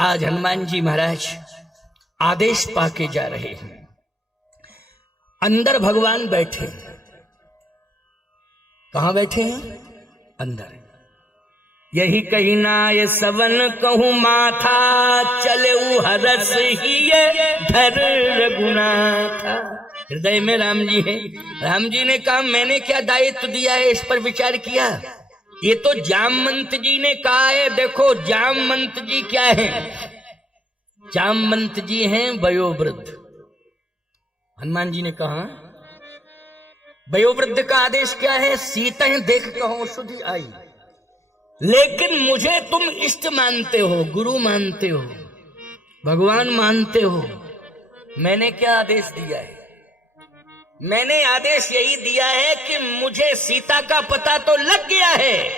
आज हनुमान जी महाराज आदेश पाके जा रहे हैं। अंदर भगवान बैठे, कहां बैठे हैं? अंदर। यही कही ना ये सवन कहूं माथा, चले हरस ही धर रघुनाथा। हृदय में राम जी है। राम जी ने कहा मैंने क्या दायित्व दिया है, इस पर विचार किया? ये तो जामवंत जी ने कहा है। देखो जामवंत जी क्या है? जामवंत जी हैं वयोवृद्ध। हनुमान जी ने कहा वयोवृद्ध का आदेश क्या है? सीता देख कहो शुद्धि आई। लेकिन मुझे तुम इष्ट मानते हो, गुरु मानते हो, भगवान मानते हो। मैंने क्या आदेश दिया है? मैंने आदेश यही दिया है कि मुझे सीता का पता तो लग गया है,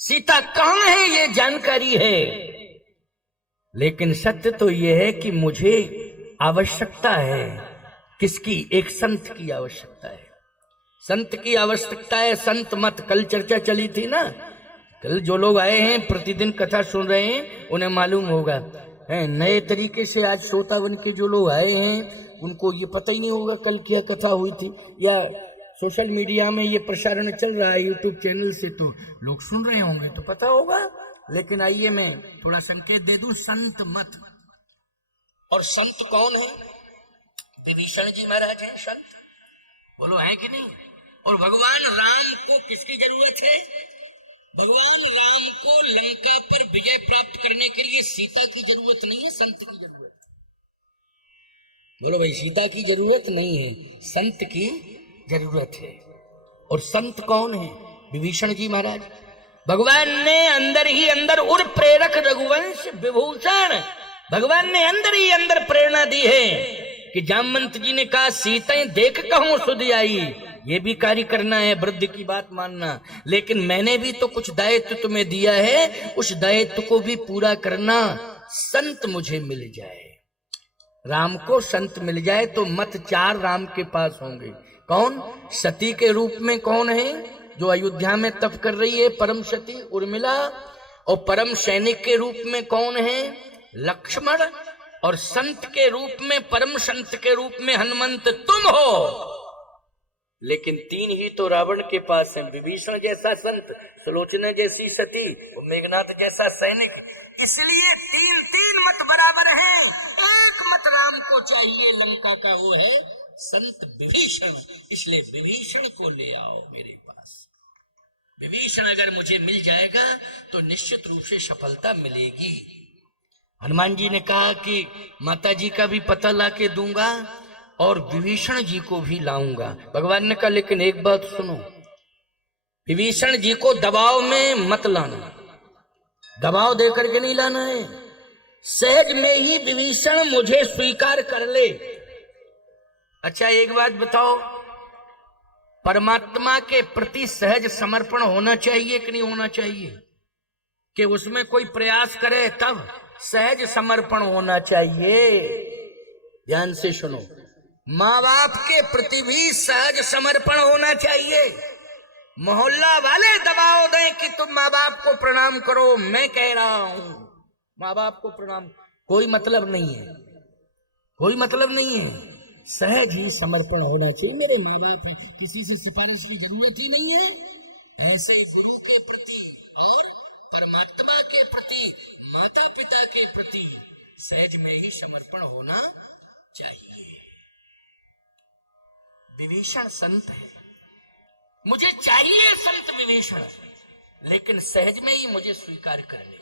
सीता कहां है ये जानकारी है, लेकिन सत्य तो यह है कि मुझे आवश्यकता है। किसकी? एक संत की आवश्यकता है। संत की आवश्यकता है। संत मत, कल चर्चा चली थी ना, कल जो लोग आए हैं प्रतिदिन कथा सुन रहे हैं उन्हें मालूम होगा है। नए तरीके से आज श्रोता बन के जो लोग आए हैं उनको ये पता ही नहीं होगा कल क्या कथा हुई थी, या सोशल मीडिया में ये प्रसारण चल रहा है यूट्यूब चैनल से, तो लोग सुन रहे होंगे तो पता होगा। लेकिन आइए मैं थोड़ा संकेत दे दूं। संत मत, और संत कौन है? विभीषण जी महाराज हैं संत, बोलो है कि नहीं? और भगवान राम को किसकी जरूरत है? भगवान राम को लंका पर विजय प्राप्त करने के लिए सीता की जरूरत नहीं है, संत की जरूरत। बोलो भाई, सीता की जरूरत नहीं है, संत की जरूरत है। और संत कौन है? विभीषण जी महाराज। भगवान ने अंदर ही अंदर उर प्रेरक रघुवंश विभूषण, भगवान ने अंदर ही अंदर प्रेरणा दी है कि जामवंत जी ने कहा सीता देख कहूं सुधि आई। ये भी कार्य करना है, वृद्ध की बात मानना, लेकिन मैंने भी तो कुछ दायित्व तुम्हें दिया है, उस दायित्व को भी पूरा करना। संत मुझे मिल जाए, राम को संत मिल जाए तो मत चार राम के पास होंगे। कौन? सती के रूप में कौन है जो अयोध्या में तप कर रही है? परम सती उर्मिला। और परम सैनिक के रूप में कौन है? लक्ष्मण। और संत के रूप में, परम संत के रूप में हनुमंत तुम हो। लेकिन तीन ही तो रावण के पास है, विभीषण जैसा संत, सुलोचना जैसी सती, और मेघनाथ जैसा सैनिक। इसलिए तीन तीन मत बराबर हैं, एक मत राम को चाहिए लंका का, वो है संत विभीषण। इसलिए विभीषण को ले आओ मेरे पास। विभीषण अगर मुझे मिल जाएगा तो निश्चित रूप से सफलता मिलेगी। हनुमान जी ने कहा कि माता जी का भी पता लाके दूंगा और विभीषण जी को भी लाऊंगा। भगवान ने कहा लेकिन एक बात सुनो, विभीषण जी को दबाव में मत लाना, दबाव दे करके नहीं लाना है। सहज में ही विभीषण मुझे स्वीकार कर ले। अच्छा एक बात बताओ, परमात्मा के प्रति सहज समर्पण होना चाहिए कि नहीं होना चाहिए? कि उसमें कोई प्रयास करे तब सहज समर्पण होना चाहिए। ध्यान से सुनो, माँ बाप के प्रति भी सहज समर्पण होना चाहिए। मोहल्ला वाले दबाव दें कि तुम माँ बाप को प्रणाम करो, मैं कह रहा हूं माँ बाप को प्रणाम, कोई मतलब नहीं है, कोई मतलब नहीं है। सहज ही समर्पण होना चाहिए। मेरे माँ बाप है, किसी से सिफारिश की जरूरत ही नहीं है। ऐसे ही गुरु के प्रति और परमात्मा के प्रति, माता पिता के प्रति सहज में ही समर्पण होना चाहिए। विभीषण संत है, मुझे चाहिए संत विभीषण, लेकिन सहज में ही मुझे स्वीकार कर ले।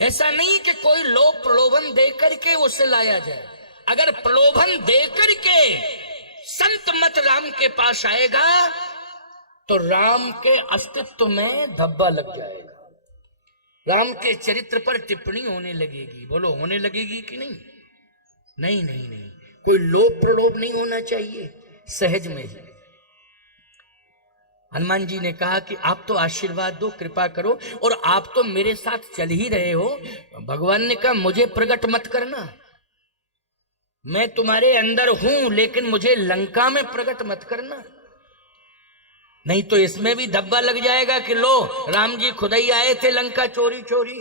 ऐसा नहीं कि कोई लोभ प्रलोभन देकर के उसे लाया जाए। अगर प्रलोभन देकर के संत मत राम के पास आएगा तो राम के अस्तित्व में धब्बा लग जाएगा, राम के चरित्र पर टिप्पणी होने लगेगी। बोलो होने लगेगी कि नहीं? नहीं नहीं नहीं, कोई लोभ प्रलोभ नहीं होना चाहिए, सहज में ही। हनुमान जी ने कहा कि आप तो आशीर्वाद दो, कृपा करो, और आप तो मेरे साथ चल ही रहे हो। भगवान ने कहा मुझे प्रकट मत करना, मैं तुम्हारे अंदर हूं, लेकिन मुझे लंका में प्रकट मत करना, नहीं तो इसमें भी धब्बा लग जाएगा कि लो राम जी खुद ही आए थे लंका चोरी चोरी।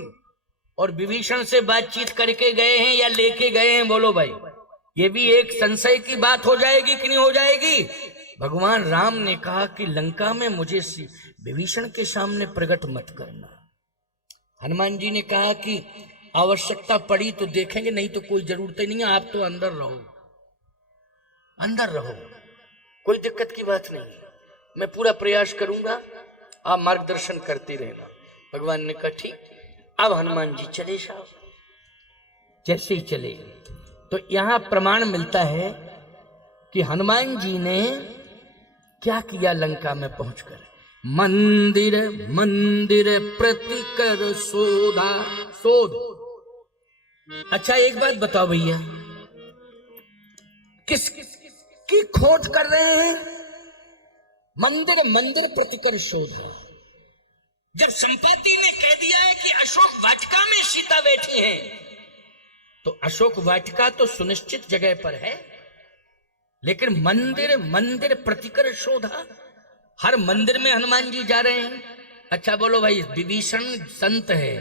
और विभीषण से बातचीत करके गए हैं या लेके गए हैं? बोलो भाई, ये भी एक संशय की बात हो जाएगी कि नहीं हो जाएगी? भगवान राम ने कहा कि लंका में मुझे विभीषण के सामने प्रकट मत करना। हनुमान जी ने कहा कि आवश्यकता पड़ी तो देखेंगे, नहीं तो कोई जरूरत ही नहीं है, आप तो अंदर रहो, अंदर रहो, कोई दिक्कत की बात नहीं, मैं पूरा प्रयास करूंगा, आप मार्गदर्शन करते रहना। भगवान ने कहा ठीक। अब हनुमान जी चले साहब। जैसे ही चले तो यहां प्रमाण मिलता है कि हनुमान जी ने क्या किया लंका में पहुंचकर, मंदिर मंदिर प्रतिकर शोधा शोध। अच्छा एक बात बताओ भैया, किस की खोज कर रहे हैं? मंदिर मंदिर प्रतिकर शोधा। जब संपाति ने कह दिया है कि अशोक वाटिका में सीता बैठी है, तो अशोक वाटिका तो सुनिश्चित जगह पर है, लेकिन मंदिर मंदिर प्रतिकर शोधा, हर मंदिर में हनुमान जी जा रहे हैं। अच्छा बोलो भाई, विभीषण संत है,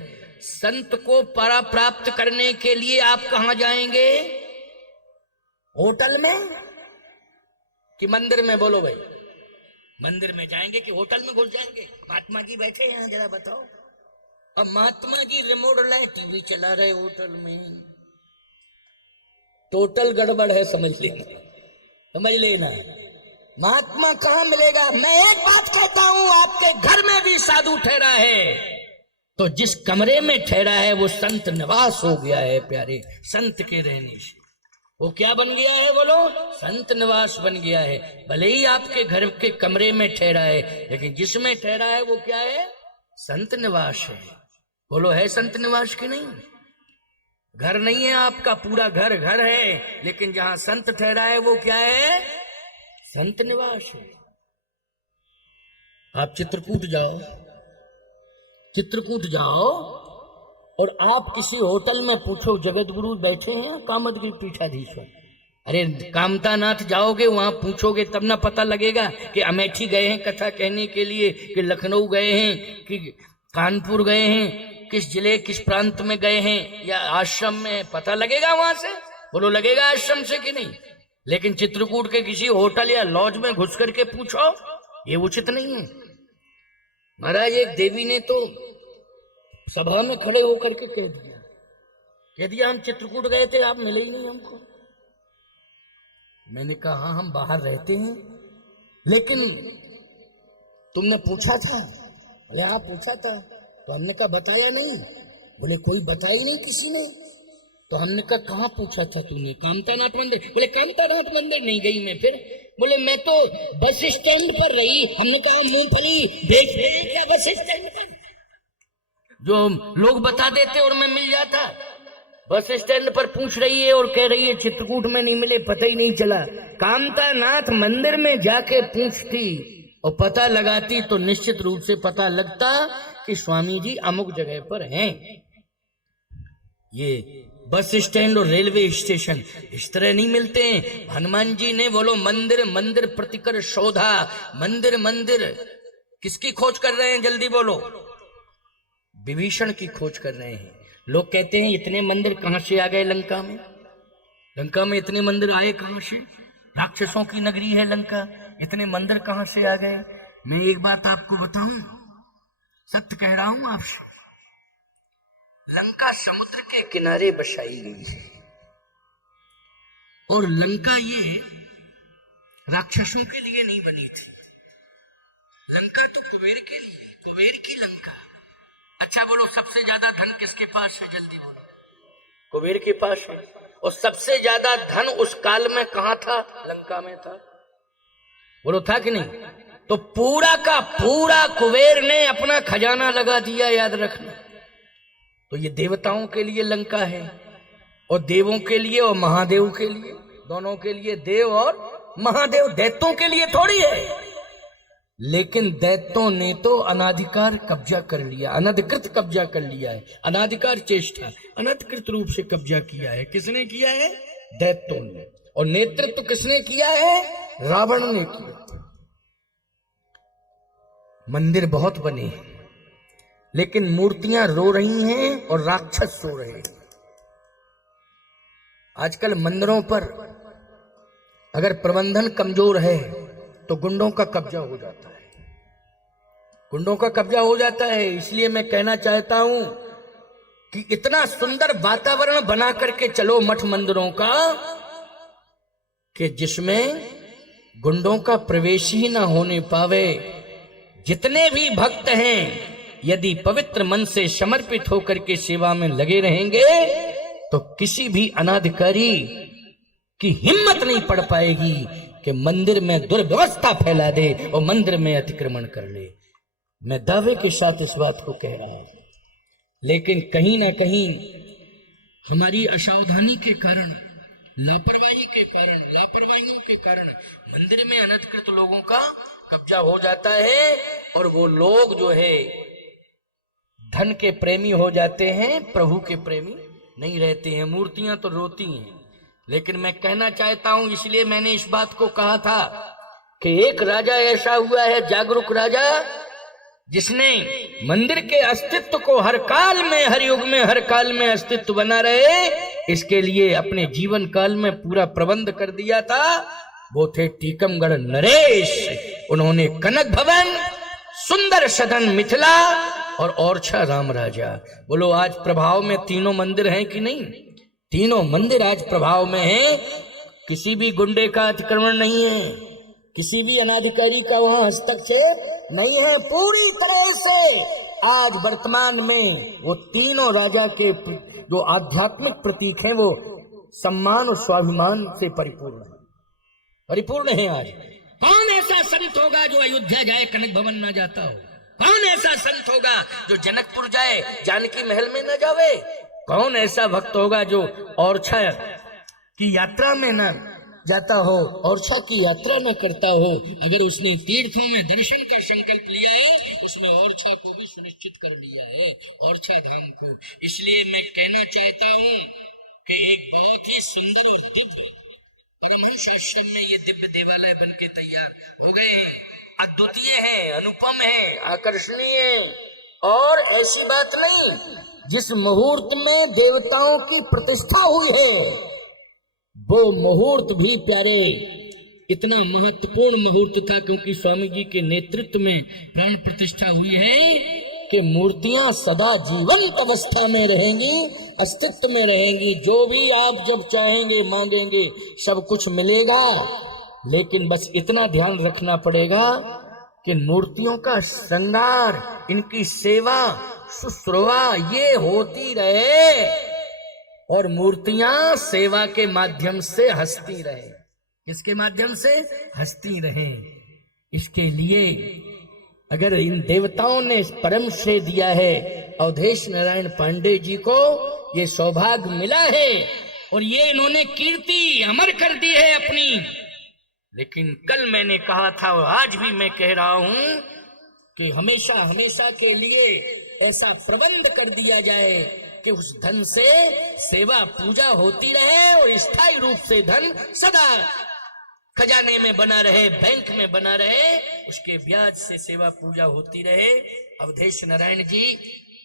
संत को परा प्राप्त करने के लिए आप कहां जाएंगे? होटल में कि मंदिर में? बोलो भाई, मंदिर में जाएंगे कि होटल में घुस जाएंगे? महात्मा जी बैठे हैं जरा बताओ। अब महात्मा जी रिमोट लाए, टीवी चला रहे होटल में, टोटल गड़बड़ है, समझ लेना, समझ लेना। महात्मा कहां मिलेगा? मैं एक बात कहता हूं, आपके घर में भी साधु ठहरा है, तो जिस कमरे में ठहरा है वो संत निवास हो गया है प्यारे। संत के रहने से वो क्या बन गया है? बोलो, संत निवास बन गया है। भले ही आपके घर के कमरे में ठहरा है, लेकिन जिसमें ठहरा है वो क्या है? संत निवास है। बोलो, है संत निवास की नहीं? घर नहीं है आपका, पूरा घर घर है, लेकिन जहां संत ठहरा है वो क्या है? संत निवास है। आप चित्रकूट जाओ, चित्रकूट जाओ और आप किसी होटल में पूछो जगत गुरु बैठे हैं कामदगिरी पीठाधीश्वर, अरे कामतानाथ जाओगे वहां पूछोगे तब ना पता लगेगा कि अमेठी गए हैं कथा कहने के लिए, कि लखनऊ गए हैं, कि कानपुर गए हैं, किस जिले किस प्रांत में गए हैं, या आश्रम में पता लगेगा वहां से? बोलो, लगेगा आश्रम से कि नहीं? लेकिन चित्रकूट के किसी होटल या लॉज में घुस करके पूछो, ये उचित नहीं है। महाराज एक देवी ने तो सभा में खड़े होकर के कह दिया हम चित्रकूट गए थे, आप मिले ही नहीं हमको। मैंने कहा हाँ, हम बाहर रहते हैं, लेकिन तुमने पूछा था? बोले हाँ पूछा था। तो हमने कहा बताया नहीं? बोले कोई बताया नहीं किसी ने। तो हमने कहा कहाँ पूछा था तूने? कामतानाथ मंदिर। बोले कामतानाथ मंदिर नहीं गई मैं। फिर बोले मैं तो बस स्टैंड पर रही। हमने कहा मूंगफली देख रहे हैं क्या बस स्टैंड पर? जो लोग बता देते और मैं मिल जाता। बस स्टैंड पर पूछ रही है और कह रही है चित्रकूट में नहीं मिले, पता ही नहीं चला। कामतानाथ मंदिर में जाके पूछती और पता लगाती तो निश्चित रूप से पता लगता कि स्वामी जी अमुक जगह पर हैं। ये बस स्टैंड और रेलवे स्टेशन इस तरह नहीं मिलते हैं। हनुमान जी ने बोलो मंदिर मंदिर प्रतिकर शोधा। मंदिर मंदिर किसकी खोज कर रहे हैं? जल्दी बोलो। विभीषण की खोज कर रहे हैं। लोग कहते हैं इतने मंदिर कहां से आ गए लंका में? लंका में इतने मंदिर आए कहां से? राक्षसों की नगरी है लंका, इतने मंदिर कहां से आ गए? मैं एक बात आपको बताऊं, सत्य कह रहा हूं आपसे, लंका समुद्र के किनारे बसाई गई है और लंका ये राक्षसों के लिए नहीं बनी थी। लंका तो कुबेर के लिए, कुबेर की लंका। अच्छा बोलो, सबसे ज्यादा धन किसके पास है? जल्दी बोलो। कुबेर के पास है। और सबसे ज्यादा धन उस काल में कहां था? लंका में था। बोलो था कि नहीं? तो पूरा का पूरा कुबेर ने अपना खजाना लगा दिया, याद रखना। तो ये देवताओं के लिए लंका है और देवों के लिए और महादेव के लिए, दोनों के लिए। देव और महादेव, दैत्यों के लिए थोड़ी है। लेकिन दैत्यों ने तो अनाधिकार कब्जा कर लिया, अनधिकृत कब्जा कर लिया है। अनाधिकार चेष्टा, अनधिकृत रूप से कब्जा किया है। किसने किया है? दैत्यों ने। और नेतृत्व किसने किया है? रावण ने किया। मंदिर बहुत बने हैं, लेकिन मूर्तियां रो रही हैं और राक्षस सो रहे हैं। आजकल मंदिरों पर अगर प्रबंधन कमजोर है तो गुंडों का कब्जा हो जाता है, गुंडों का कब्जा हो जाता है। इसलिए मैं कहना चाहता हूं कि इतना सुंदर वातावरण बना करके चलो मठ मंदिरों का कि जिसमें गुंडों का प्रवेश ही ना होने पावे। जितने भी भक्त हैं यदि पवित्र मन से समर्पित होकर के सेवा में लगे रहेंगे तो किसी भी अनाधिकारी की हिम्मत नहीं पड़ पाएगी कि मंदिर में दुर्व्यवस्था फैला दे और मंदिर में अतिक्रमण कर ले। मैं दावे के साथ इस बात को कह रहा हूं, लेकिन कहीं ना कहीं हमारी असावधानी के कारण, लापरवाहियों के कारण मंदिर में अनधिकृत लोगों का कब्जा हो जाता है और वो लोग जो है धन के प्रेमी हो जाते हैं, प्रभु के प्रेमी नहीं रहते हैं। मूर्तियां तो रोती हैं, लेकिन मैं कहना चाहता हूं, इसलिए मैंने इस बात को कहा था कि एक राजा ऐसा हुआ है, जागरूक राजा, जिसने मंदिर के अस्तित्व को हर काल में, हर युग में, हर काल में अस्तित्व बना रहे, इसके लिए अपने जीवन काल में पूरा प्रबंध कर दिया था। वो थे टीकमगढ़ नरेश। उन्होंने कनक भवन, सुंदर सदन मिथिला और ओरछा राम राजा। बोलो आज प्रभाव में तीनों मंदिर हैं कि नहीं? तीनों मंदिर आज प्रभाव में हैं। किसी भी गुंडे का अतिक्रमण नहीं है, किसी भी अनाधिकारी का वहां हस्तक्षेप नहीं है। पूरी तरह से आज वर्तमान में वो तीनों राजा के जो आध्यात्मिक प्रतीक हैं वो सम्मान और स्वाभिमान से परिपूर्ण है। आज कौन ऐसा संत होगा जो अयोध्या जाए कनक भवन ना जाता हो? कौन ऐसा संत होगा जो जनकपुर जाए जानकी महल में न जावे? कौन ऐसा भक्त होगा जो ओरछा की यात्रा में न जाता हो, ओरछा की यात्रा न करता हो? अगर उसने तीर्थों में दर्शन का संकल्प लिया है, उसमें ओरछा को भी सुनिश्चित कर लिया है, ओरछा धाम को। इसलिए मैं कहना चाहता हूँ कि एक बहुत ही सुंदर और दिव्य परमहंस आश्रम में ये दिव्य देवालय बन के तैयार हो गए हैं। अद्वितीय है, अनुपम है, आकर्षणीय है। और ऐसी बात नहीं, जिस मुहूर्त में देवताओं की प्रतिष्ठा हुई है वो मुहूर्त भी प्यारे इतना महत्वपूर्ण मुहूर्त था, क्योंकि स्वामी जी के नेतृत्व में प्राण प्रतिष्ठा हुई है कि मूर्तियां सदा जीवंत अवस्था में रहेंगी, अस्तित्व में रहेंगी। जो भी आप जब चाहेंगे मांगेंगे सब कुछ मिलेगा। लेकिन बस इतना ध्यान रखना पड़ेगा कि मूर्तियों का श्रृंगार, इनकी सेवा शुश्रूषा ये होती रहे और मूर्तियां सेवा के माध्यम से हंसती रहे। किसके माध्यम से? हंसती रहे। इसके लिए अगर इन देवताओं ने परम श्रेय दिया है, अवधेश नारायण पांडे जी को ये सौभाग्य मिला है और ये इन्होंने कीर्ति अमर कर दी है अपनी। लेकिन कल मैंने कहा था और आज भी मैं कह रहा हूं कि हमेशा हमेशा के लिए ऐसा प्रबंध कर दिया जाए कि उस धन से सेवा पूजा होती रहे और स्थायी रूप से धन सदा खजाने में बना रहे, बैंक में बना रहे, उसके ब्याज से सेवा पूजा होती रहे। अवधेश नारायण जी,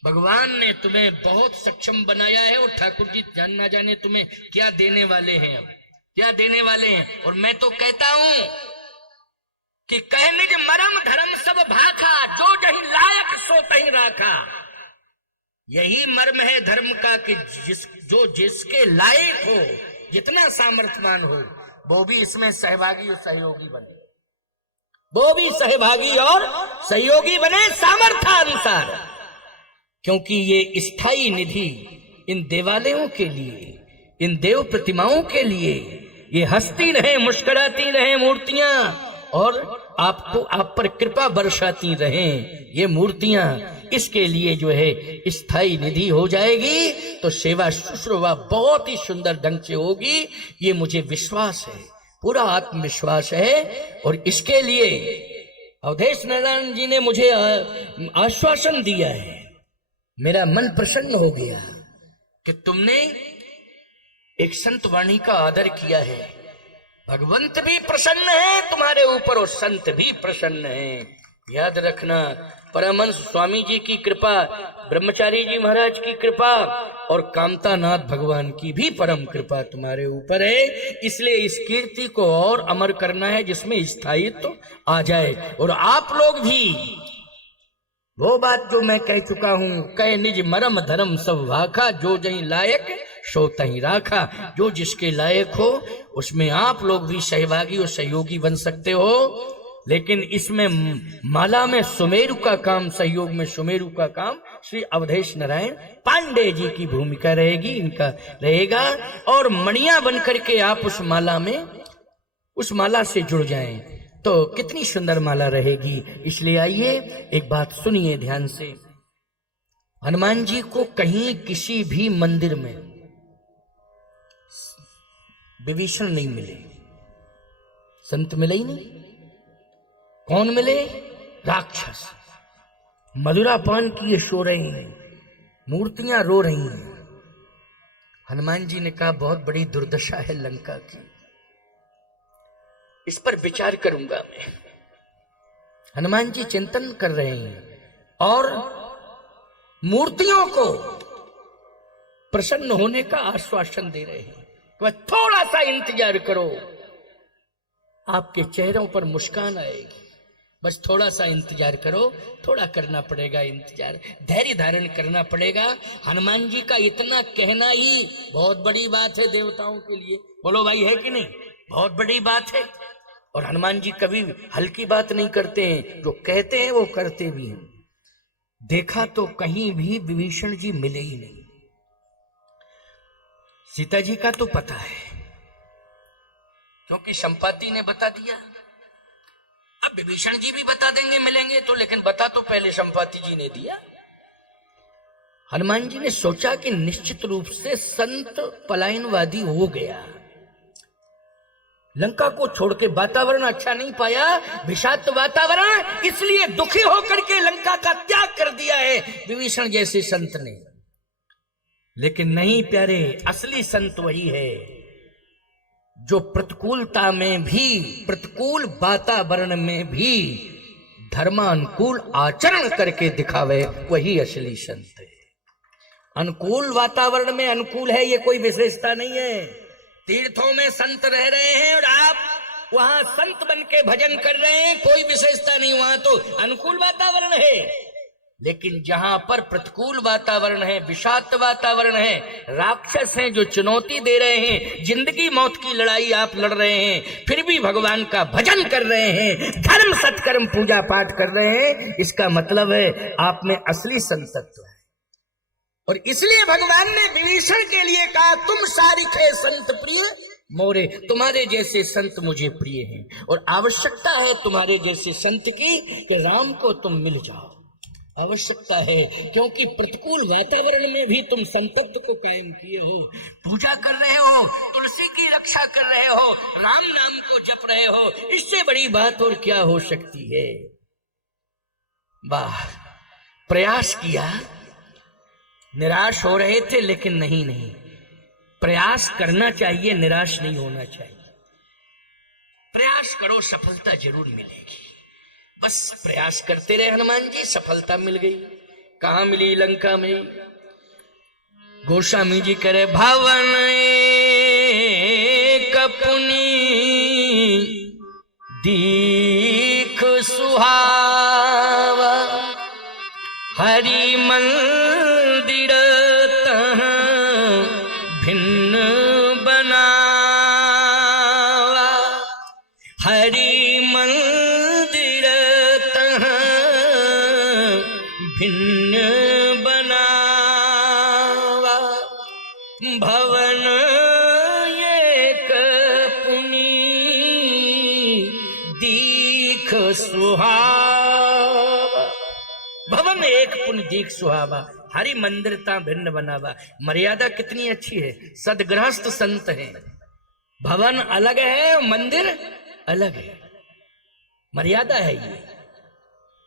भगवान ने तुम्हें बहुत सक्षम बनाया है और ठाकुर जी ना जाने तुम्हें क्या देने वाले हैं, अब क्या देने वाले हैं। और मैं तो कहता हूं कि कहने के मरम धर्म सब भाखा, जो जही लायक सो तही राखा। यही मर्म है धर्म का कि जिसके लायक हो, जितना सामर्थ्यवान हो, वो भी इसमें सहभागी और सहयोगी बने, वो भी सहभागी और सहयोगी बने सामर्थ्य अनुसार। क्योंकि ये स्थायी निधि इन देवालयों के लिए, इन देव प्रतिमाओं के लिए ये हंसती रहे, मुस्कुराती रहे मूर्तियां और आपको आप पर कृपा बरसाती रहें ये मूर्तियां। इसके लिए जो है स्थायी निधि हो जाएगी तो सेवा शुश्रूषा बहुत ही सुंदर ढंग से होगी, ये मुझे विश्वास है, पूरा आत्मविश्वास है। और इसके लिए अवधेश नारायण जी ने मुझे आश्वासन दिया है, मेरा मन प्रसन्न हो गया कि तुमने एक संत वाणी का आदर किया है। भगवंत भी प्रसन्न है तुम्हारे ऊपर और संत भी प्रसन्न है। याद रखना, परमहंस स्वामी जी की कृपा, ब्रह्मचारी जी महाराज की कृपा और कामतानाथ भगवान की भी परम कृपा तुम्हारे ऊपर है। इसलिए इस कीर्ति को और अमर करना है जिसमें स्थायित्व आ जाए। और आप लोग भी वो बात जो मैं कह चुका हूं, कह निज मरम धर्म सब वाखा, जो जहीं लायक सो तहीं राखा। जो जिसके लायक हो उसमें आप लोग भी सहभागी और सहयोगी बन सकते हो। लेकिन इसमें माला में सुमेरु का काम, सहयोग में सुमेरु का काम श्री अवधेश नारायण पांडे जी की भूमिका रहेगी, इनका रहेगा। और मणिया बनकर के आप उस माला में, उस माला से जुड़ जाएं तो कितनी सुंदर माला रहेगी। इसलिए आइए एक बात सुनिए ध्यान से। हनुमान जी को कहीं किसी भी मंदिर में विभीषण नहीं मिले, संत मिले ही नहीं। कौन मिले? राक्षस। मधुरा पान किए सो रहे हैं, मूर्तियां रो रही हैं। हनुमान जी ने कहा बहुत बड़ी दुर्दशा है लंका की, इस पर विचार करूंगा मैं। हनुमान जी चिंतन कर रहे हैं और मूर्तियों को प्रसन्न होने का आश्वासन दे रहे हैं। वह थोड़ा सा इंतजार करो, आपके चेहरों पर मुस्कान आएगी। बस थोड़ा सा इंतजार करो, थोड़ा करना पड़ेगा इंतजार, धैर्य धारण करना पड़ेगा। हनुमान जी का इतना कहना ही बहुत बड़ी बात है देवताओं के लिए। बोलो भाई, है कि नहीं? बहुत बड़ी बात है। और हनुमान जी कभी हल्की बात नहीं करते हैं, जो कहते हैं वो करते भी हैं। देखा तो कहीं भी विभीषण जी मिले ही नहीं। सीता जी का तो पता है क्योंकि संपाति ने बता दिया। अब विभीषण जी भी बता देंगे मिलेंगे तो, लेकिन बता तो पहले संपाति जी ने दिया। हनुमान जी ने सोचा कि निश्चित रूप से संत पलायनवादी हो गया, लंका को छोड़ के वातावरण अच्छा नहीं पाया, विषाक्त वातावरण, इसलिए दुखी होकर के लंका का त्याग कर दिया है विभीषण जैसे संत ने। लेकिन नहीं प्यारे, असली संत वही है जो प्रतिकूलता में भी, प्रतिकूल वातावरण में भी धर्मानुकूल आचरण करके दिखावे, वही असली संत है। अनुकूल वातावरण में अनुकूल है ये कोई विशेषता नहीं है। तीर्थों में संत रह रहे हैं और आप वहां संत बन के भजन कर रहे हैं, कोई विशेषता नहीं, वहां तो अनुकूल वातावरण है। लेकिन जहां पर प्रतिकूल वातावरण है, विषाक्त वातावरण है, राक्षस हैं जो चुनौती दे रहे हैं, जिंदगी मौत की लड़ाई आप लड़ रहे हैं, फिर भी भगवान का भजन कर रहे हैं, धर्म सत्कर्म पूजा पाठ कर रहे हैं, इसका मतलब है आप में असली संतत्व है। और इसलिए भगवान ने विभीषण के लिए कहा, तुम सारिखे संत प्रिय मोरे, तुम्हारे जैसे संत मुझे प्रिय हैं और आवश्यकता है तुम्हारे जैसे संत की कि राम को तुम मिल जाओ। आवश्यकता है क्योंकि प्रतिकूल वातावरण में भी तुम संतत्व को कायम किए हो, पूजा कर रहे हो, तुलसी की रक्षा कर रहे हो, राम नाम को जप रहे हो, इससे बड़ी बात और क्या हो सकती है। वाह, प्रयास किया, निराश हो रहे थे लेकिन नहीं, प्रयास करना चाहिए, निराश नहीं होना चाहिए। प्रयास करो, सफलता जरूर मिलेगी। बस प्रयास करते रहे हनुमान जी, सफलता मिल गई। कहां मिली? लंका में। गोस्वामी जी करे, भवन कपुनी दीख सुहावा, हरि मंदिर तह भिन्न बनावा, हरि भिन्न बनावा, भवन एक पुनी दीख सुहावा, भवन एक पुनि दीख सुहावा, हरि मंदिर ता भिन्न बनावा। मर्यादा कितनी अच्छी है, सदगृहस्थ संत है। भवन अलग है, मंदिर अलग है, मर्यादा है ये।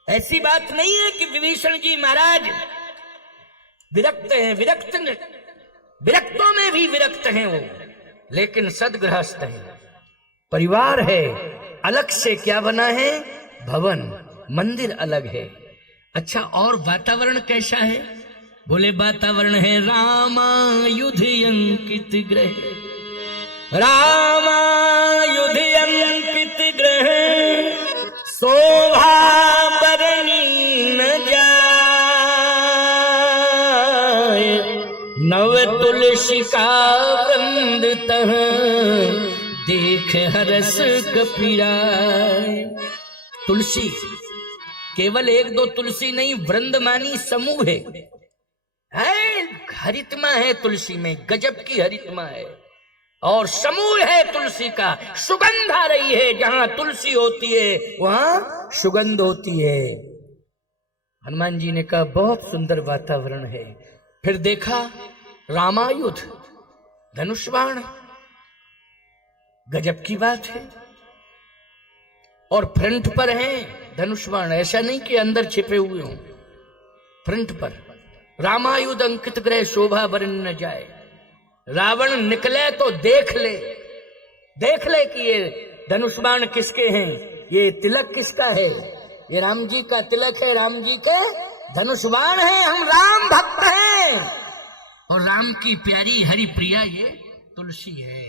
ऐसी बात नहीं है कि विभीषण जी महाराज विरक्त हैं, विरक्तों में भी विरक्त हैं वो, लेकिन सदगृहस्थ हैं, परिवार है। अलग से क्या बना है? भवन, मंदिर अलग है। अच्छा, और वातावरण कैसा है? बोले वातावरण है रामायुध अंकित गृह, रामायुध अंकित गृह, शोभा बरनी न जाए, नव तुलसी का वृंद तह देख हरस कपीराय। तुलसी केवल एक दो तुलसी नहीं, वृंदमानी समूह है, हरितमा है तुलसी में, गजब की हरितमा है, और समूह है तुलसी का, सुगंध आ रही है। जहां तुलसी होती है वहां सुगंध होती है। हनुमान जी ने कहा बहुत सुंदर वातावरण है। फिर देखा रामायुध, धनुष बाण, गजब की बात है, और फ्रंट पर है धनुष बाण, ऐसा नहीं कि अंदर छिपे हुए हों, फ्रंट पर रामायुध अंकित ग्रह, शोभा बरन न जाए। रावण निकले तो देख ले, देख ले कि ये धनुष बाण किसके हैं, ये तिलक किसका है। ये राम जी का तिलक है, राम जी के धनुष बाण है, हम राम भक्त हैं, और राम की प्यारी हरि प्रिया ये तुलसी है।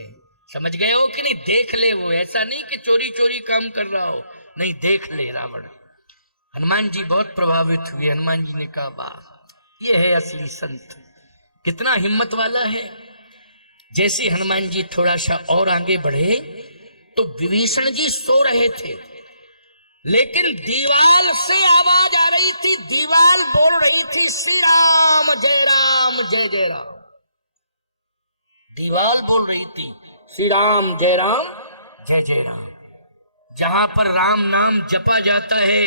समझ गए हो कि नहीं? देख ले, वो ऐसा नहीं कि चोरी चोरी काम कर रहा हो, नहीं, देख ले रावण। हनुमान जी बहुत प्रभावित हुए। हनुमान जी ने कहा वाह, ये है असली संत, कितना हिम्मत वाला है। जैसे हनुमान जी थोड़ा सा और आगे बढ़े तो विभीषण जी सो रहे थे, लेकिन दीवाल से आवाज आ रही थी, दीवाल बोल रही थी श्री राम जय राम जय जय राम। दीवाल बोल रही थी श्री राम जय राम जय जय राम। जहां पर राम नाम जपा जाता है,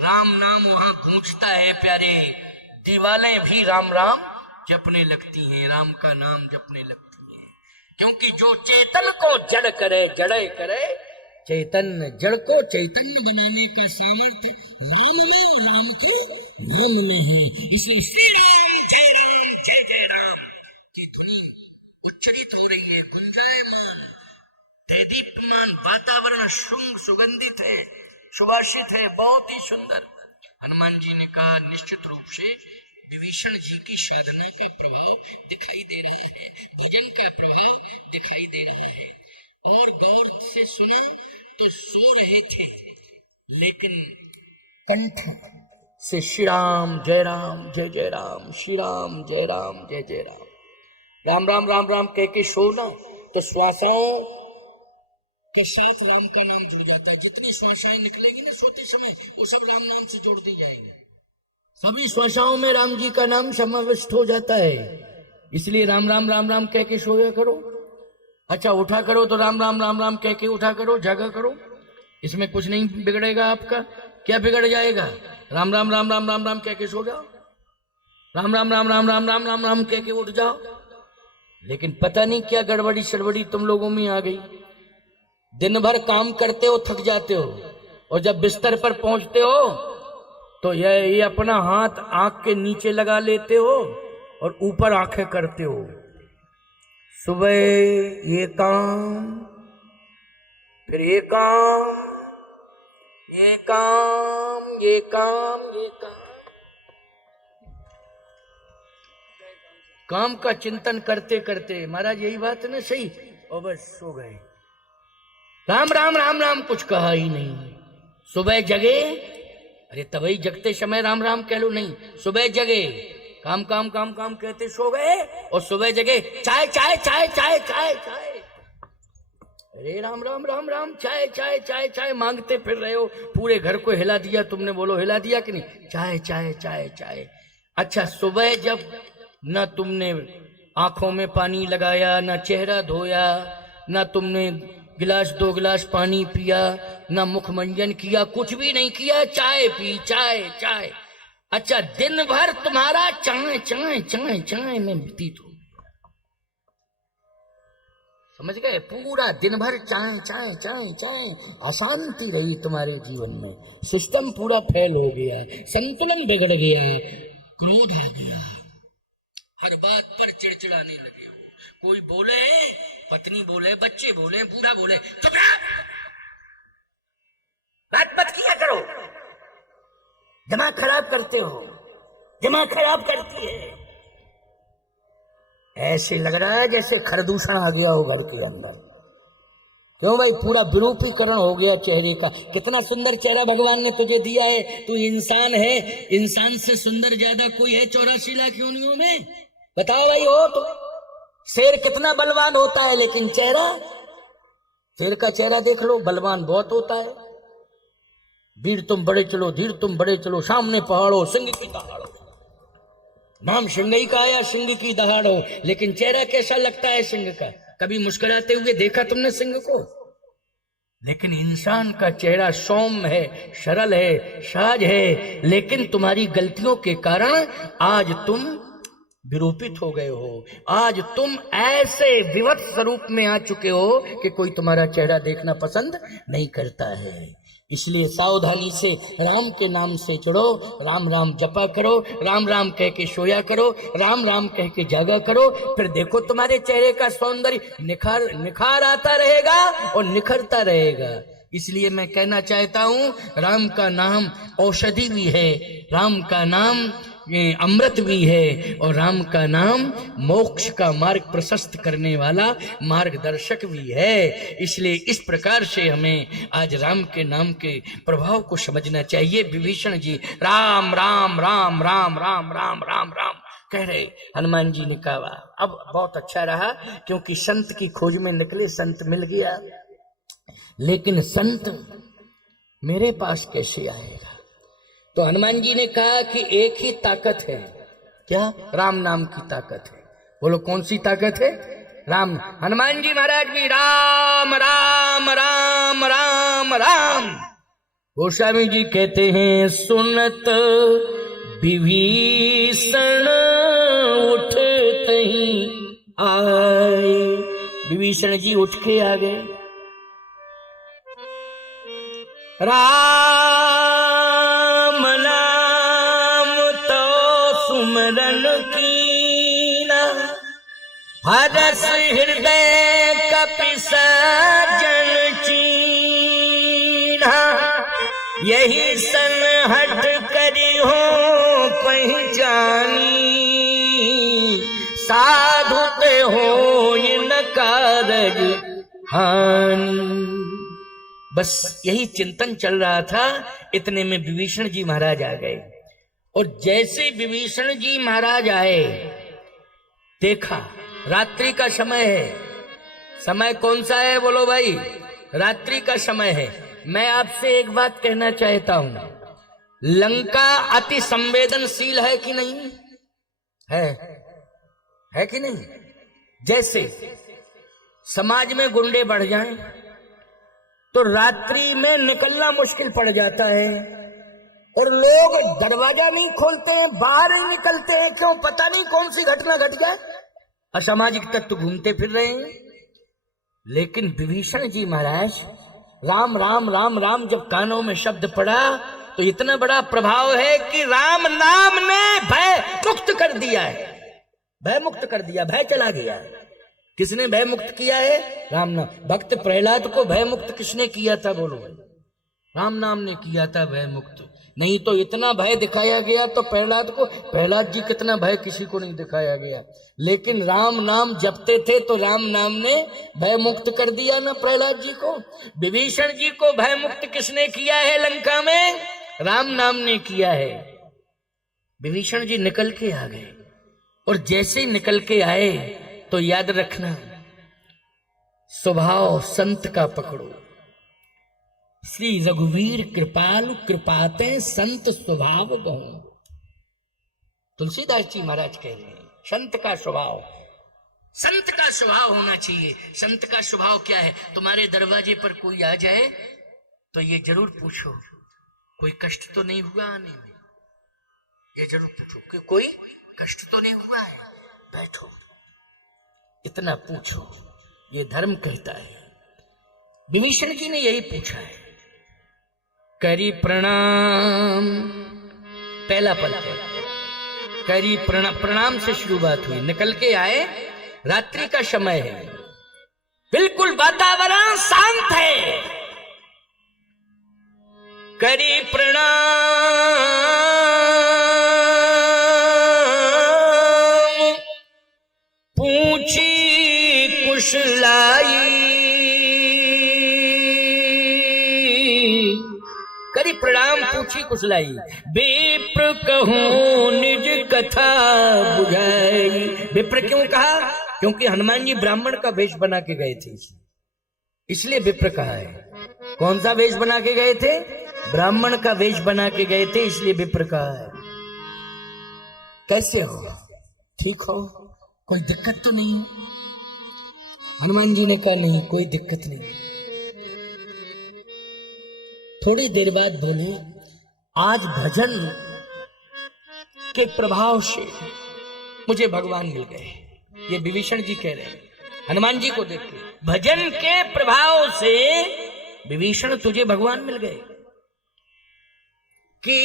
राम नाम वहां गूंजता है प्यारे। दीवालें भी राम राम जपने लगती हैं, राम का नाम जपने लगती हैं, क्योंकि जो चेतन को जड़ करे जड़े करे, चैतन्य जड़ को चैतन्य बनाने का सामर्थ्य राम में और राम के नाम में है। इसलिए श्री राम जय राम की ध्वनि उच्चरित हो रही है, गुंजायमान, देदीप्यमान, वातावरण सुगंधित है, सुभाषित है, बहुत ही सुंदर। हनुमान जी ने कहा निश्चित रूप से विभीषण जी की साधना का प्रभाव दिखाई दे रहा है, भजन का प्रभाव दिखाई दे रहा है। और गौर से सुना तो सो रहे थे, लेकिन कंठ से श्री राम जय जय जय राम, श्री राम जय जय राम, राम राम राम राम कह के सोना तो श्वासाओं के साथ राम का नाम जुड़ जाता है। जितनी श्वासाएं निकलेंगी ना सोते समय, वो सब राम नाम से जोड़ दी जाएंगी। सभी श्वासाओं में राम जी का नाम समाविष्ट हो जाता है। इसलिए राम राम राम राम कह के सोया करो। अच्छा, उठा करो तो राम राम राम राम कह के उठा करो, जागा करो, इसमें कुछ नहीं बिगड़ेगा आपका। क्या बिगड़ जाएगा? राम राम राम राम राम राम कह के सो जाओ, राम राम राम राम राम राम राम राम कह के उठ जाओ। लेकिन पता नहीं क्या गड़बड़ी सड़बड़ी तुम लोगों में आ गई। दिन भर काम करते हो, थक जाते हो, और जब बिस्तर पर पहुंचते हो तो ये अपना हाथ आंख के नीचे लगा लेते हो और ऊपर आंखें करते हो। सुबह ये काम, फिर ये काम, ये काम, ये काम, ये काम, काम का चिंतन करते करते महाराज यही बात है ना, सही, और बस सो गए। राम राम राम राम कुछ कहा ही नहीं। सुबह जगे, अरे तभी जगते समय राम राम कह लो, नहीं, सुबह जगे, काम काम काम काम कहते सो गए, और सुबह जगे चाय चाय चाय चाय चाय चाय, अरे राम राम राम राम चाय चाय चाय चाय मांगते फिर रहे हो। पूरे घर को हिला दिया तुमने, बोलो हिला दिया कि नहीं? चाय चाय चाय चाय। अच्छा, सुबह जब न तुमने आंखों में पानी लगाया, न चेहरा धोया, न तुमने गिलास 2 गिलास पानी पिया, ना मुख मंजन किया, कुछ भी नहीं किया, चाय पी, चाय चाय। अच्छा, दिन भर तुम्हारा चाय चाय चाय चाय में व्यतीत हो, समझ गए? पूरा दिन भर चाय चाय चाय चाय, अशांति रही तुम्हारे जीवन में, सिस्टम पूरा फेल हो गया, संतुलन बिगड़ गया, क्रोध आ गया, हर बात पर चिड़चिड़ाने लगे हो। कोई बोले, पत्नी बोले, बच्चे बोले, बूढ़ा बोले, चुप रह, बात मत किया करो, दिमाग खराब करते हो, दिमाग खराब करती है। ऐसे लग रहा है जैसे खरदूषण आ गया हो घर के अंदर। क्यों भाई, पूरा विरूपीकरण हो गया चेहरे का। कितना सुंदर चेहरा भगवान ने तुझे दिया है, तू इंसान है, इंसान से सुंदर ज्यादा कोई है 84 लाख योनियों में? बताओ भाई, हो तो शेर कितना बलवान होता है, लेकिन चेहरा, शेर का चेहरा देख लो, बलवान बहुत होता है। वीर तुम बड़े चलो, धीर तुम बड़े चलो, सामने पहाड़ो सिंह की दहाड़ो। नाम सिंह ही का आया, सिंह की दहाड़ो, लेकिन चेहरा कैसा लगता है सिंह का? कभी मुस्कुराते हुए देखा तुमने सिंह को? लेकिन इंसान का चेहरा सौम्य है, सरल है, साज है, लेकिन तुम्हारी गलतियों के कारण आज तुम विरूपित हो गए हो। आज तुम ऐसे विवत् स्वरूप में आ चुके हो कि कोई तुम्हारा चेहरा देखना पसंद नहीं करता है। इसलिए सावधानी से राम के नाम से जुड़ो, राम राम जपा करो, राम राम कह के सोया करो, राम राम कह के जागा करो। फिर देखो तुम्हारे चेहरे का सौंदर्य निखार आता रहेगा और निखरता रहेगा। इसलिए मैं कहना चाहता हूं, राम का नाम औषधि भी है, राम का नाम अमृत भी है, और राम का नाम मोक्ष का मार्ग प्रशस्त करने वाला मार्गदर्शक भी है। इसलिए इस प्रकार से हमें आज राम के नाम के प्रभाव को समझना चाहिए। विभीषण जी राम राम राम राम राम राम राम राम कह रहे, हनुमान जी ने कहा अब बहुत अच्छा रहा, क्योंकि संत की खोज में निकले, संत मिल गया, लेकिन संत मेरे पास कैसे आएगा? तो हनुमान जी ने कहा कि एक ही ताकत है। क्या? राम नाम की ताकत है। बोलो कौन सी ताकत है? राम। हनुमान जी महाराज भी राम राम राम राम राम। गोस्वामी जी कहते हैं, सुनत विभीषण उठते ही आए। विभीषण जी उठ के आ गए। राम नाम तो सुमरन कीना, हरस हृदय कपिसाजन चीन्हा। यही सनहट करी हो पहचानी, साधु ते हो इन कारज हानि। बस यही चिंतन चल रहा था, इतने में विभीषण जी महाराज आ गए। और जैसे विभीषण जी महाराज आए, देखा रात्रि का समय है। समय कौन सा है बोलो भाई? रात्रि का समय है। मैं आपसे एक बात कहना चाहता हूं, लंका अति संवेदनशील है कि नहीं है कि नहीं? जैसे समाज में गुंडे बढ़ जाएं तो रात्रि में निकलना मुश्किल पड़ जाता है, और लोग दरवाजा नहीं खोलते हैं, बाहर ही निकलते हैं। क्यों? पता नहीं कौन सी घटना घट जाए। असामाजिक तत्व घूमते फिर रहे हैं। लेकिन विभीषण जी महाराज राम राम राम राम जब कानों में शब्द पड़ा तो इतना बड़ा प्रभाव है कि राम नाम ने भय मुक्त कर दिया है। भय मुक्त कर दिया, भय चला गया। किसने भय मुक्त किया है? राम नाम। भक्त प्रहलाद को भय मुक्त किसने किया था बोलो भाई? राम नाम ने किया था भय मुक्त। नहीं तो इतना भय दिखाया गया तो प्रहलाद जी कितना भय किसी को नहीं दिखाया गया। लेकिन राम नाम जपते थे तो राम नाम ने भय मुक्त कर दिया ना प्रहलाद जी को। विभीषण जी को भय मुक्त किसने किया है लंका में? राम नाम ने किया है। विभीषण जी निकल के आ गए, और जैसे ही निकल के आए तो याद रखना, स्वभाव संत का पकड़ो। श्री रघुवीर कृपालु कृपाते संत स्वभाव बहु। तुलसीदास जी महाराज कह रहे हैं, संत का स्वभाव होना चाहिए। संत का स्वभाव क्या है? तुम्हारे दरवाजे पर कोई आ जाए तो ये जरूर पूछो कोई कष्ट तो नहीं हुआ आने में। ये जरूर पूछो कि कोई कष्ट तो नहीं हुआ है, बैठो, इतना पूछो, ये धर्म कहता है। विभीषण जी ने यही पूछा है। करी प्रणाम, पहला पद है, करी प्रणाम से शुरुआत हुई। निकल के आए, रात्रि का समय है, बिल्कुल वातावरण शांत है। करी प्रणाम, पूछी कुशलाई। करी प्रणाम पूछी कुशलाई, विप्र कहूं निज कथा बुझाई। विप्र क्यों कहा? क्योंकि हनुमान जी ब्राह्मण का वेश बना के गए थे, इसलिए विप्र कहा है। कौन सा वेश बना के गए थे? ब्राह्मण का वेश बना के गए थे, इसलिए विप्र कहा है। कैसे हो? ठीक हो? कोई दिक्कत तो नहीं है? हनुमान जी ने कहा नहीं, कोई दिक्कत नहीं। थोड़ी देर बाद बोले, आज भजन के प्रभाव से मुझे भगवान मिल गए। ये विभीषण जी कह रहे हैं हनुमान जी को देख के, भजन के प्रभाव से विभीषण तुझे भगवान मिल गए। कि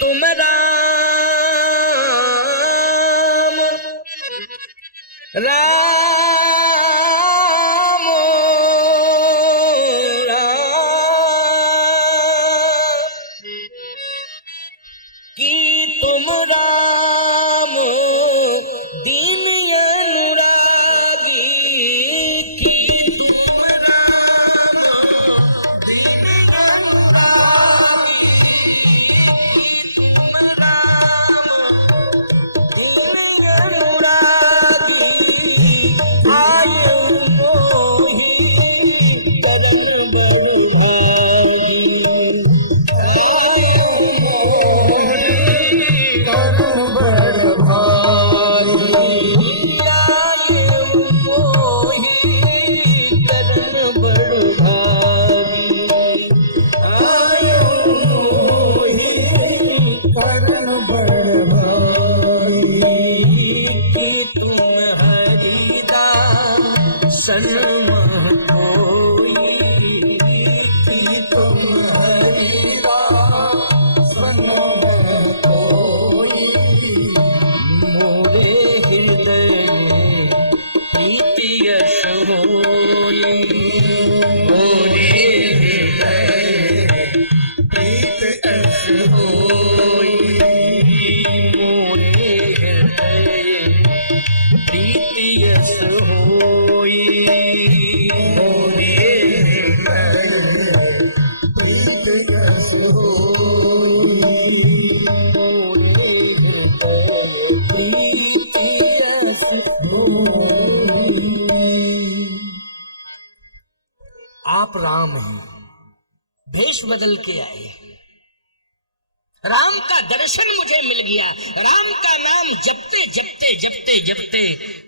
तुम राम राम राम, कि तुम राम दीन अनुरागी, कि तुम राम दीन अनुरागी, तुम राम दीन अनुरागी। आयु मोहि करन बड़ भागी, करन बड़ भागी। आयु मोहि करन बड़ भागी, आयु मोहि करन बड़ भागी। कि तुम हरिदासन मह कोई, कि तुम हरिदासन मह कोई। मोरे हृदय प्रीति यश होई, मोरे हृदय प्रीति यश होई। मोरे हृदय प्रीति यश होई, मोरे हृदय प्रीति यश होई। मोरे हृदय प्रीति यश होई। आप राम हैं, भेष बदल के आए। राम का दर्शन मुझे मिल गया। राम का नाम जपते जपते जपते जपते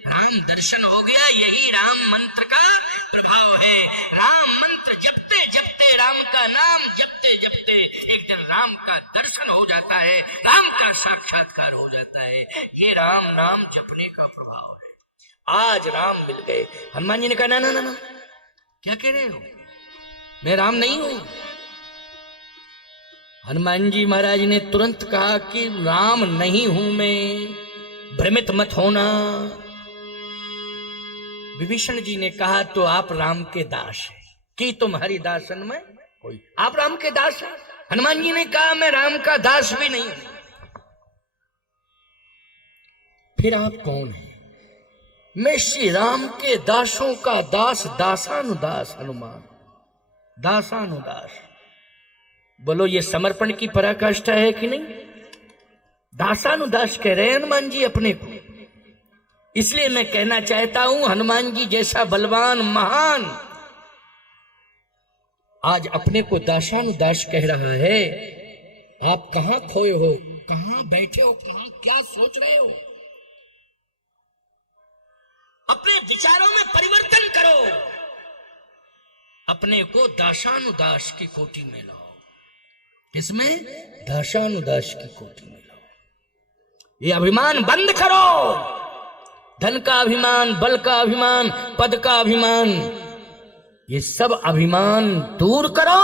राम दर्शन हो गया। यही राम मंत्र का प्रभाव है। राम मंत्र जपते जपते, राम का नाम जपते जपते एक दिन राम का दर्शन हो जाता है, राम का साक्षात्कार हो जाता है। ये राम नाम जपने का प्रभाव है। आज राम मिल गए। हनुमान जी ने कहा ना ना ना ना, क्या कह रहे हो? मैं राम नहीं हूं। हनुमान जी महाराज ने तुरंत कहा कि राम नहीं हूं मैं, भ्रमित मत होना। विभीषण जी ने कहा तो आप राम के दास हैं, कि तुम हरिदासन में कोई। आप राम के दास हैं। हनुमान जी ने कहा मैं राम का दास भी नहीं हूं। फिर आप कौन हैं? मैं श्री राम के दासों का दास, दासानुदास हनुमान, दासानुदास। बोलो ये समर्पण की पराकाष्ठा है कि नहीं? दासानुदास कह रहे हैं हनुमान जी अपने को। इसलिए मैं कहना चाहता हूं, हनुमान जी जैसा बलवान महान आज अपने को दासानुदास कह रहा है। आप कहां खोए हो, कहां बैठे हो, कहां क्या सोच रहे हो? अपने विचारों में परिवर्तन करो, अपने को दासानुदास की कोटि में लाओ। किसमें? दासानुदास की कोटि में लाओ। ये अभिमान बंद करो। धन का अभिमान, बल का अभिमान, पद का अभिमान, ये सब अभिमान दूर करो।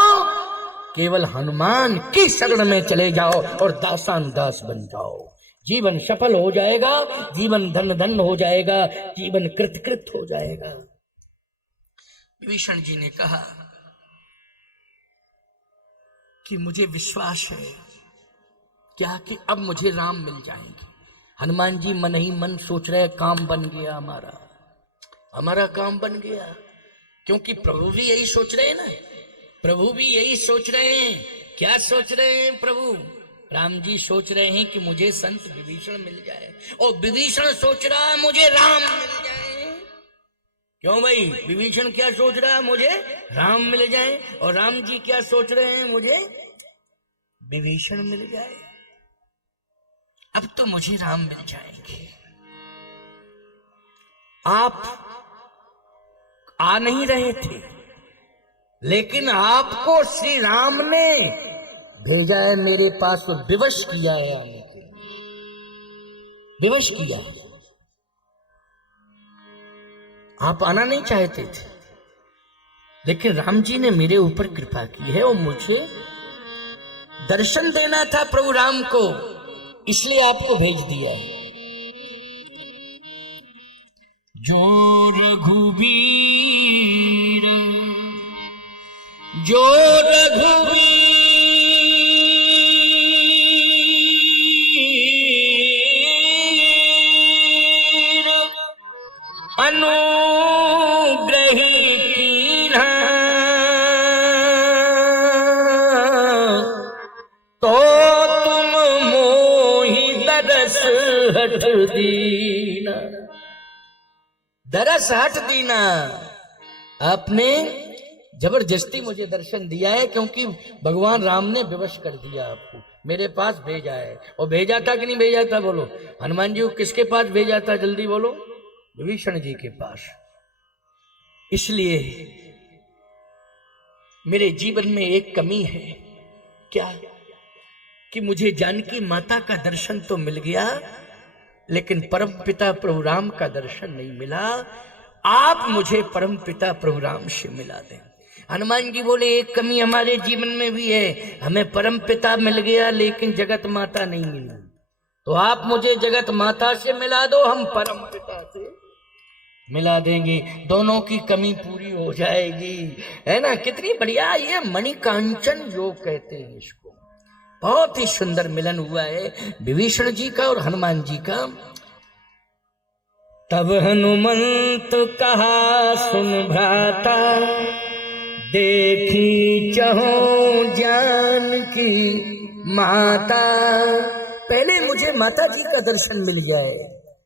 केवल हनुमान की शरण में चले जाओ और दासानुदास बन जाओ। जीवन सफल हो जाएगा, जीवन धन धन हो जाएगा, जीवन कृत कृत हो जाएगा। विभीषण जी ने कहा कि मुझे विश्वास है क्या कि अब मुझे राम मिल जाएंगे। हनुमान जी मन ही मन सोच रहे काम बन गया, हमारा काम बन गया। क्योंकि प्रभु भी यही सोच रहे हैं ना, प्रभु भी यही सोच रहे हैं। क्या सोच रहे हैं प्रभु? राम जी सोच रहे हैं कि मुझे संत विभीषण मिल जाए, और विभीषण सोच रहा है मुझे राम मिल जाए। क्यों भाई? विभीषण क्या सोच रहा है? मुझे राम मिल जाए। और राम जी क्या सोच रहे हैं? मुझे विभीषण मिल जाए। अब तो मुझे राम मिल जाएंगे। आप आ नहीं रहे थे, लेकिन आपको श्री राम ने भेजा है मेरे पास, तो विवश किया है आने के लिए, विवश किया। आप आना नहीं चाहते थे, लेकिन राम जी ने मेरे ऊपर कृपा की है और मुझे दर्शन देना था प्रभु राम को, इसलिए आपको भेज दिया है। जो रघुवीर, जो रघुवीर अनुग्रही कीन्हा, तो तुम मोहि दरस हट दीना। दरस हट दीना, आपने जबरदस्ती मुझे दर्शन दिया है, क्योंकि भगवान राम ने विवश कर दिया आपको, मेरे पास भेजा है। और भेजा था कि नहीं भेजा था? बोलो। हनुमान जी को किसके पास भेजा था? जल्दी बोलो। विभीषण जी के पास। इसलिए मेरे जीवन में एक कमी है, क्या? कि मुझे जानकी माता का दर्शन तो मिल गया, लेकिन परम पिता प्रभु राम का दर्शन नहीं मिला। आप मुझे परम पिता प्रभु राम से मिला दें। हनुमान जी बोले एक कमी हमारे जीवन में भी है, हमें परम पिता मिल गया लेकिन जगत माता नहीं मिली, तो आप मुझे जगत माता से मिला दो, हम परम पिता से मिला देंगे, दोनों की कमी पूरी हो जाएगी। है ना? कितनी बढ़िया ये मणिकांचन योग कहते हैं इसको। बहुत ही सुंदर मिलन हुआ है विभीषण जी का और हनुमान जी का। तब हनुमंत कहा सुन भ्राता, देखी चहु जानकी माता। पहले मुझे माता जी का दर्शन मिल जाए,